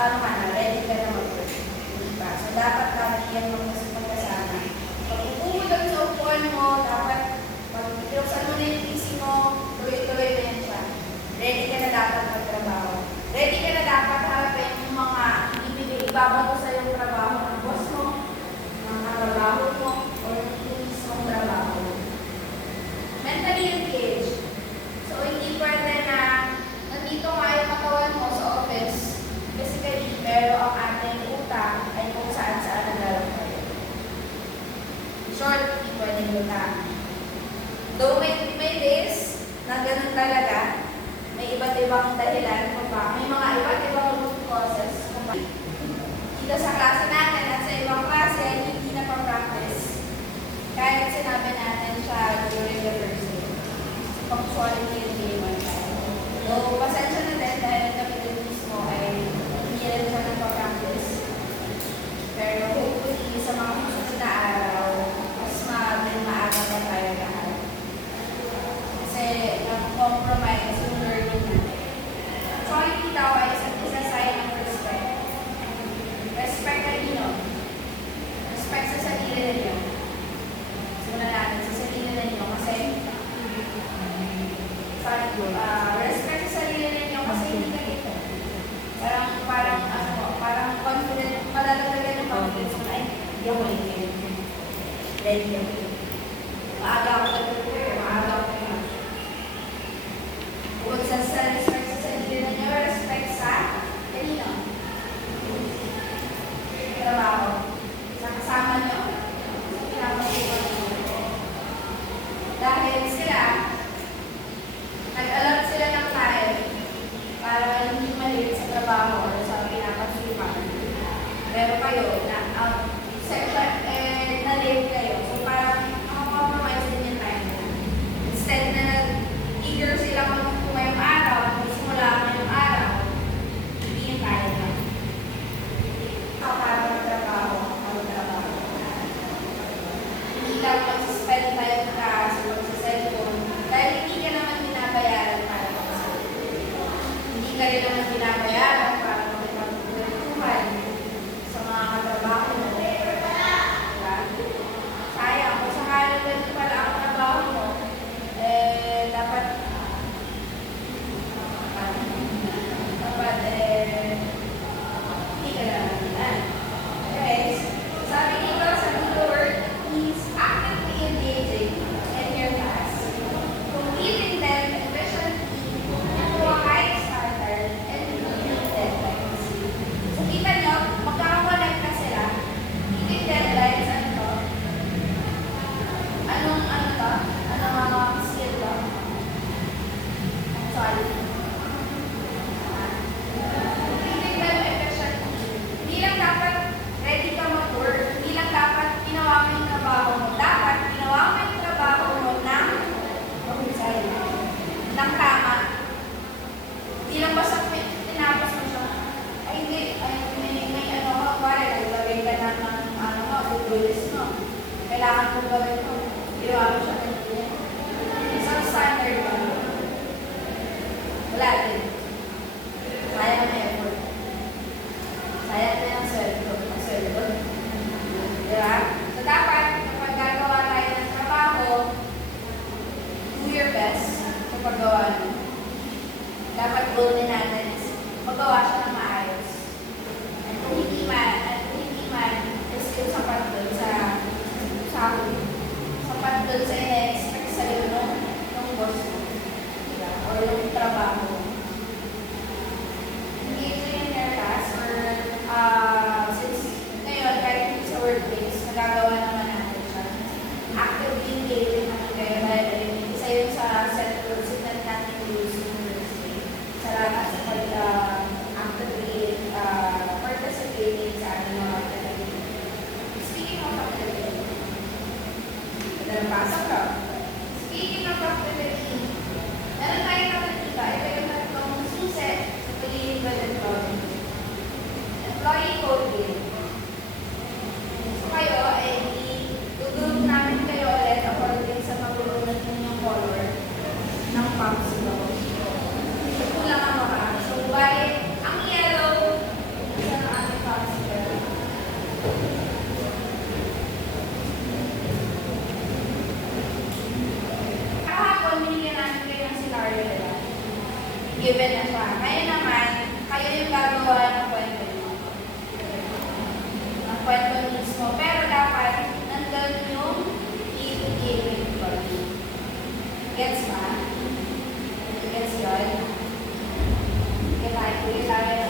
ano ka na, ready ka na mag-work. Diba? So, dapat kailangan mo kasi pagkasama. Pag upo doon sa upuan mo, dapat pag pinuksan mo na yung PC mo, tuloy-tuloy na yan siya. Ready ka na dapat magtrabaho. Ready ka na dapat harapin yung mga ibabato sa yung trabaho ng boss mo, ng trabaho mo, o yung mismong trabaho. Mentally engaged. So, hindi pwede na nandito nga yung katawan mo sa office, physically, pero ang ating utak ay kung saan-saan naglalakad. Short, hindi pwede utang. Though may days na ganun talaga, may iba't ibang dahilan kung ba, may mga iba't ibang root causes kung ba. Dito sa klase natin at sa ibang klase ay hindi na pa-practice. Kahit sinabi natin siya during the first day. Punctuality and game. So, pasensya na din dahil kami din mismo ay hindi rin siya nagpa-practice. Pero hopefully sa mga susunod na araw, mas maaga pa tayo lahat. Kasi nag-compromise yung learning natin. Quality daw ay is a sign of respect. Respect na nino. Respect sa sarili ninyo. Simulan natin sa sarili ninyo kasi respect sa sarili ninyo kasi hindi ka ito. Parang confident, malalagdagan yung confidence mo na ay, hindi ako maingin. Ready ako. Maaga ako nag-prepare, maaga ako na. Huwag sa respect sa sarili ninyo, respect sa kanino? Trabaho. Sa kasama nyo, sa pinapasukan nyo. Dahil sila, nag-alert sila ng time para hindi maliit sa trabaho o sa pinapasukan. Pero kayo, na-late kayo. So, parang compromise din yung time. Instead na eager sila magpupo ngayong araw, magsimula ngayong araw, hindi yung kaya na. Para magtrabaho. Hindi lang mag-spend time ka sa cellphone dahil hindi ka naman binabayaran para mag-cellphone. Hindi ka rin naman binabayaran para makipagkwentuhan sa mga katrabaho mo. Sayang, kung sakaling ganito pala ang trabaho mo, dapat hindi ka naman. Okay, sabi dito sa Google Word, is actively engaging in your class, completing them efficiently to a high standard and meeting deadlines. So, kita nyo, magkakakonect na sila. Meeting deadlines, ano to? Anong mga skill to? Sorry. Completing them efficiently. Hindi lang dapat ready ka mag-work. Hindi lang dapat ginawa mo yung trabaho mo. Dapat ginawa mo yung trabaho mo ng tama. Hindi lang basta tinapos mo siya. Ay, hindi. May ano ka, pare, nagawin ka na ng to-do-list mo. Kailangan mo gawin mo. Ginawa mo siya kanina. Isang standard ba? Wala din. Sayang na effort. Sayang na yung sweldo. Diba? So, dapat, kapag gagawa tayo ng trabaho, do your best sa paggawa nyo. Dapat goal din natin is magawa siya ng maayos. At kung hindi man, is yung sapat doon sa sapat doon sa Gets ba? Gets yun? Kaya tayo, tuloy tayo